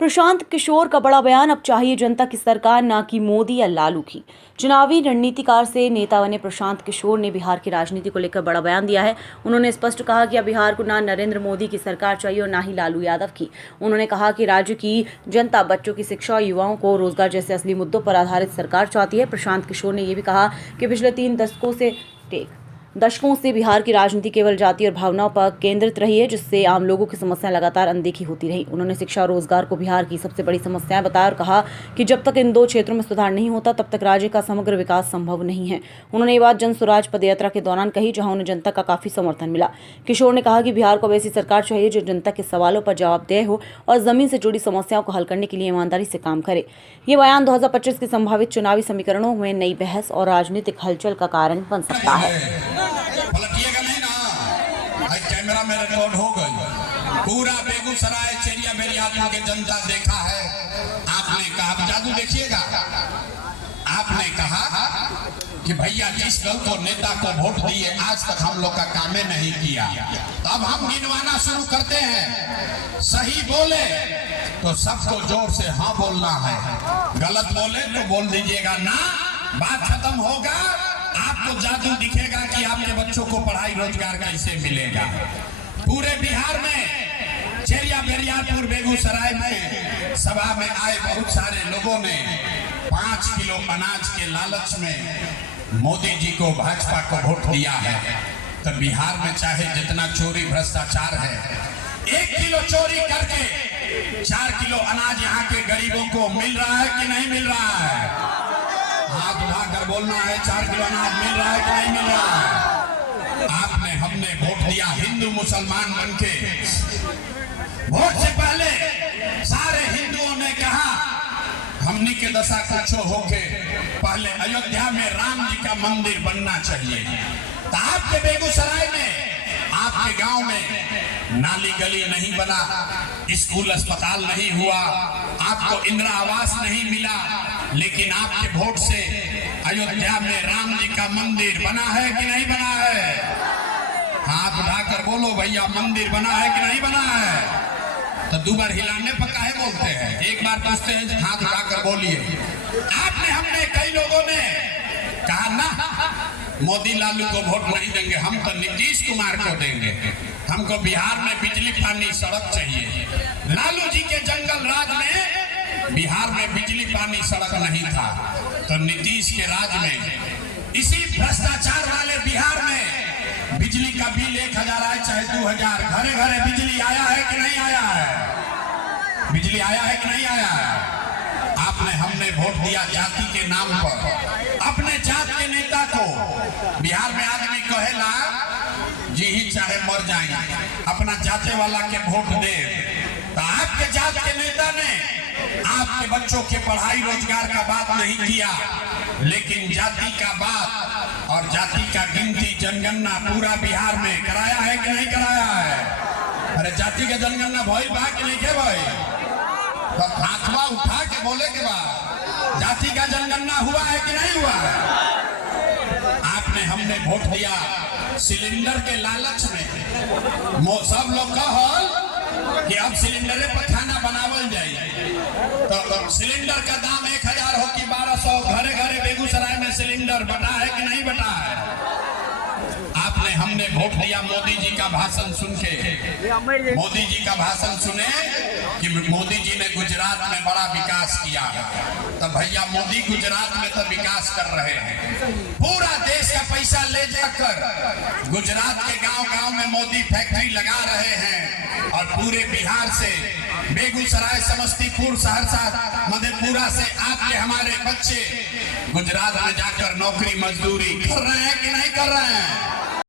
प्रशांत किशोर का बड़ा बयान, अब चाहिए जनता की सरकार ना कि मोदी या लालू की। चुनावी रणनीतिकार से नेता बने प्रशांत किशोर ने बिहार की राजनीति को लेकर बड़ा बयान दिया है। उन्होंने स्पष्ट कहा कि अब बिहार को ना नरेंद्र मोदी की सरकार चाहिए और ना ही लालू यादव की। उन्होंने कहा कि राज्य की जनता बच्चों की शिक्षा और युवाओं को रोजगार जैसे असली मुद्दों पर आधारित सरकार चाहती है। प्रशांत किशोर ने यह भी कहा कि पिछले 3 दशकों से बिहार की राजनीति केवल जाति और भावनाओं पर केंद्रित रही है, जिससे आम लोगों की समस्याएं लगातार अनदेखी होती रही। उन्होंने शिक्षा और रोजगार को बिहार की सबसे बड़ी समस्याएं बताया और कहा कि जब तक इन 2 क्षेत्रों में सुधार नहीं होता तब तक राज्य का समग्र विकास संभव नहीं है। उन्होंने ये बात जन स्वराज पदयात्रा के दौरान कही, जहां उन्हें जनता का काफी समर्थन मिला। किशोर ने कहा कि बिहार को ऐसी सरकार चाहिए जो जनता के सवालों पर जवाबदेह हो और जमीन से जुड़ी समस्याओं को हल करने के लिए ईमानदारी से काम करे। ये बयान 2025 के संभावित चुनावी समीकरणों में नई बहस और राजनीतिक हलचल का कारण बन सकता है। पलटिएगा नहीं ना, कैमरा में रिकॉर्ड हो गई। पूरा बेगूसराय चेरिया बेरियापुर के जनता देखा है। आपने कहा, जादू देखिएगा, आपने कहा कि भैया जिस दल को नेता को वोट दिए आज तक हम लोग का कामे नहीं किया, तो अब हम गिनवाना शुरू करते हैं। सही बोले तो सबको जोर से हाँ बोलना है, गलत बोले तो बोल दीजिएगा ना, बात खत्म होगा। आपको जादू दिखेगा कि आपके बच्चों को पढ़ाई रोजगार कैसे मिलेगा। पूरे बिहार में चेरिया बेरियापुर बेगूसराय में सभा में आए बहुत सारे लोगों ने 5 किलो अनाज के लालच में मोदी जी को, भाजपा को वोट दिया है। तो बिहार में चाहे जितना चोरी भ्रष्टाचार है, 1 किलो चोरी करके 4 किलो अनाज यहाँ के गरीबों को मिल रहा है कि नहीं मिल रहा है? हाथ उठाकर बोलना है, 4 किलो अनाज मिल रहा है कि नहीं मिल रहा है? आपने, हमने वोट दिया हिंदू मुसलमान बनके। वोट से पहले सारे हिंदुओं ने कहा हमनी के दशा कुछ होके पहले अयोध्या में राम जी का मंदिर बनना चाहिए। तो आपके बेगूसराय में, आपके गांव में नाली गली नहीं बना, स्कूल अस्पताल नहीं हुआ, आपको इंदिरा आवास नहीं मिला, लेकिन आपके वोट से अयोध्या में राम जी का मंदिर बना है कि नहीं बना है? हाथ उठाकर बोलो भैया, मंदिर बना है कि नहीं बना है? तो 2 बार हिलाने पर काहे बोलते हैं? एक बार पूछते हैं, हाथ उठाकर बोलिए। आपने, हमने, कई लोगों ने कहा ना मोदी लालू को वोट नहीं देंगे, हम तो नीतीश कुमार को देंगे। हमको बिहार में बिजली पानी सड़क चाहिए। लालू जी के जंगल राज में बिहार में बिजली पानी सड़क नहीं था, तो नीतीश के राज में इसी भ्रष्टाचार वाले बिहार में बिजली का बिल 1000 आए चाहे 2000, घरे घरे बिजली आया है कि नहीं आया है? बिजली आया है कि नहीं आया है? आपने, हमने वोट दिया जाति के नाम पर। अपने जात के नेता को, बिहार में आदमी कहेला जी ही चाहे मर जाए, अपना जाते वाला के वोट दे। तो आपके जात के नेता ने आपके बच्चों के पढ़ाई रोजगार का बात नहीं किया, लेकिन जाति का बात और जाति का गिनती जनगणना पूरा बिहार में कराया है कि नहीं कराया है? अरे जाति का जनगणना भइल बा कि नहीं के भाई? तो हाथवा उठा के बोले के बाद जाति का जनगणना हुआ है कि नहीं हुआ है? आपने, हमने वोट दिया सिलेंडर के लालच में। सब लोग कहल कि अब सिलेंडर पर खाना बनावल जाए, तो सिलेंडर का दाम 1000 हो कि 1200, घरे घरे बेगूसराय में सिलेंडर बटा है कि नहीं बटा है? आपने, हमने वोट दिया मोदी जी का भाषण सुन के। मोदी जी का भाषण सुने कि मोदी जी ने गुजरात में बड़ा विकास किया है। तो भैया मोदी गुजरात में तो विकास कर रहे हैं, पूरा देश का पैसा ले जाकर गुजरात के गांव-गांव में मोदी फैक्ट्री लगा रहे हैं, और पूरे बिहार से बेगूसराय, समस्तीपुर, सहरसा, मधेपुरा से आपके हमारे बच्चे गुजरात में जाकर नौकरी मजदूरी कर रहे हैं कि नहीं कर रहे हैं?